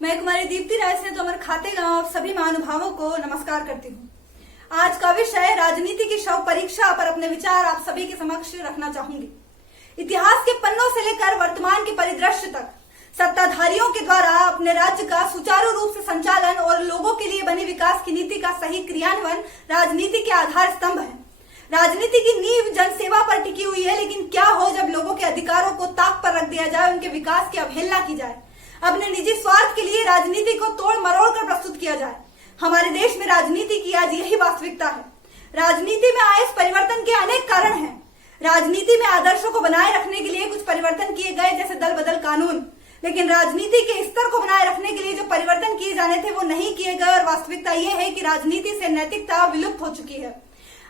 मैं कुमारी दीप्ति राय से तोमर खाते गांव सभी महानुभावों को नमस्कार करती हूँ। आज का विषय राजनीति की शव परीक्षा पर अपने विचार आप सभी के समक्ष रखना चाहूंगी। इतिहास के पन्नों से लेकर वर्तमान के परिदृश्य तक सत्ताधारियों के द्वारा अपने राज्य का सुचारू रूप से संचालन और लोगों के लिए बनी विकास की नीति का सही क्रियान्वयन राजनीति के आधार स्तंभ है। राजनीति की नींव जनसेवा पर टिकी हुई है, लेकिन क्या हो जब लोगों के अधिकारों को ताक पर रख दिया जाए, उनके विकास की अवहेलना की जाए, अपने निजी स्वार्थ के लिए राजनीति को तोड़ मरोड़ कर प्रस्तुत किया जाए। हमारे देश में राजनीति की आज यही वास्तविकता है। राजनीति में आए इस परिवर्तन के अनेक कारण हैं। राजनीति में आदर्शों को बनाए रखने के लिए कुछ परिवर्तन किए गए, जैसे दल बदल कानून, लेकिन राजनीति के स्तर को बनाए रखने के लिए जो परिवर्तन किए जाने थे वो नहीं किए गए। और वास्तविकता ये है कि राजनीति से नैतिकता विलुप्त हो चुकी है।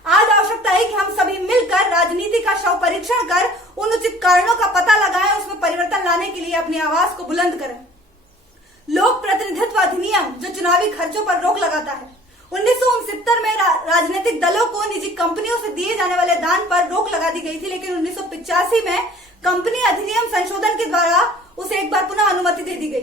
आज आवश्यकता है कि हम सभी मिलकर राजनीति का शव परीक्षण कर उन उचित कारणों का पता लगाएं, उसमें परिवर्तन लाने के लिए अपनी आवाज को बुलंद करें। लोक प्रतिनिधित्व अधिनियम जो चुनावी खर्चों पर रोक लगाता है, 1969 में राजनीतिक दलों को निजी कंपनियों से दिए जाने वाले दान पर रोक लगा दी गई थी, लेकिन 1985 में कंपनी अधिनियम संशोधन के द्वारा उसे एक बार पुनः अनुमति दे दी गई।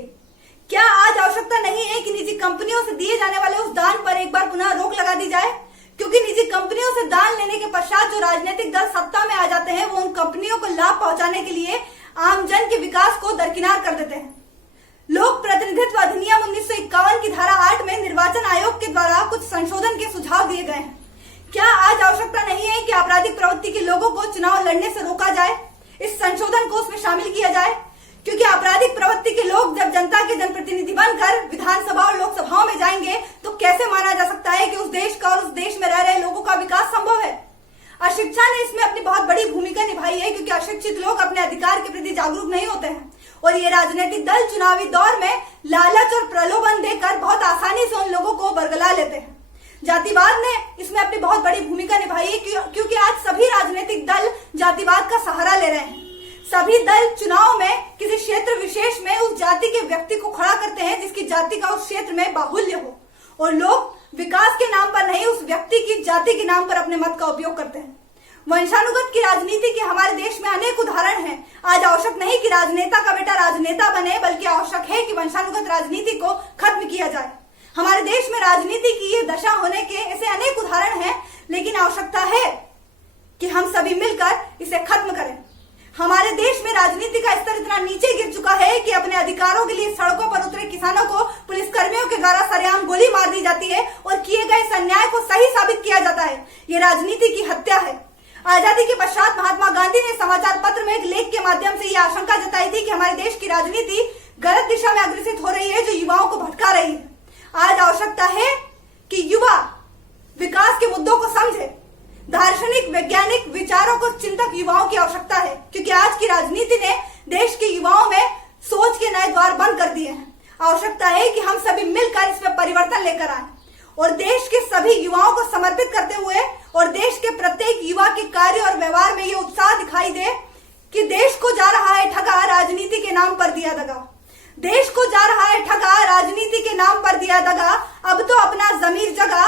क्या आज आवश्यकता नहीं है कि निजी कंपनियों से दिए जाने वाले उस दान पर एक बार पुनः रोक लगा दी जाए? क्योंकि निजी कंपनियों से दान लेने के पश्चात जो राजनीतिक दल सत्ता में आ जाते हैं, वो उन कंपनियों को लाभ पहुंचाने के लिए आम जन के विकास को दरकिनार कर देते हैं। लोक प्रतिनिधित्व अधिनियम 1951 की धारा 8 में निर्वाचन आयोग के द्वारा कुछ संशोधन के सुझाव दिए गए हैं। क्या आज आवश्यकता नहीं है कि आपराधिक प्रवृत्ति के लोगों को चुनाव लड़ने से रोका जाए, इस संशोधन को उसमें शामिल किया जाए? क्योंकि आपराधिक प्रवृत्ति के लोग जब जनता के जनप्रतिनिधि बनकर विधानसभा और लोकसभाओं में जाएंगे, तो कैसे माना जा सकता है कि उस देश का और उस देश में रह रहे लोगों का विकास संभव है? अशिक्षा ने इसमें अपनी बहुत बड़ी भूमिका निभाई है, क्योंकि अशिक्षित लोग अपने अधिकार के प्रति जागरूक नहीं होते हैं और ये राजनीतिक दल चुनावी दौर में लालच और प्रलोभन देकर बहुत आसानी से उन लोगों को बरगला लेते हैं। जातिवाद ने इसमें अपनी बहुत बड़ी भूमिका निभाई है, क्योंकि आज सभी राजनीतिक दल जातिवाद का सहारा ले रहे हैं। सभी दल चुनाव में किसी क्षेत्र विशेष में उस जाति के व्यक्ति को खड़ा करते हैं जिसकी जाति का उस क्षेत्र में बाहुल्य हो, और लोग विकास के नाम पर नहीं, उस व्यक्ति की जाति के नाम पर अपने मत का उपयोग करते हैं। वंशानुगत की राजनीति के हमारे देश में अनेक उदाहरण हैं। आज आवश्यक नहीं कि राजनेता का बेटा राजनेता बने, बल्कि आवश्यक है कि वंशानुगत राजनीति को खत्म किया जाए। हमारे देश में राजनीति की ये दशा होने के ऐसे अनेक उदाहरण हैं, लेकिन आवश्यकता है कि हम सभी मिलकर इसे खत्म करें। हमारे देश में राजनीति का स्तर इतना नीचे गिर चुका है कि अपने अधिकारों के लिए सड़कों पर उतरे किसानों को पुलिसकर्मियों के द्वारा सरेआम गोली मार दी जाती है और किए गए इस अन्याय को सही साबित किया जाता है। ये राजनीति की हत्या है। आजादी के पश्चात महात्मा गांधी ने समाचार पत्र में एक लेख के माध्यम से ये आशंका जताई थी कि हमारे देश की राजनीति गलत दिशा में अग्रसित हो रही है, जो युवाओं को भटका रही है। आज आवश्यकता है कि युवा विकास के मुद्दों को समझे। दार्शनिक वैज्ञानिक विचारों को चिंतक युवाओं की आवश्यकता है, क्योंकि आज की राजनीति ने देश के युवाओं में सोच के नए द्वार बंद कर दिए हैं। आवश्यकता है कि हम सभी मिलकर इसमें परिवर्तन लेकर आए और देश के सभी युवाओं को समर्पित करते हुए और देश के प्रत्येक युवा के कार्य और व्यवहार में ये उत्साह दिखाई दे कि देश को जा रहा है ठगा, राजनीति के नाम पर दिया दगा। देश को जा रहा है ठगा, राजनीति के नाम पर दिया दगा। अब तो अपना जमीर जगा,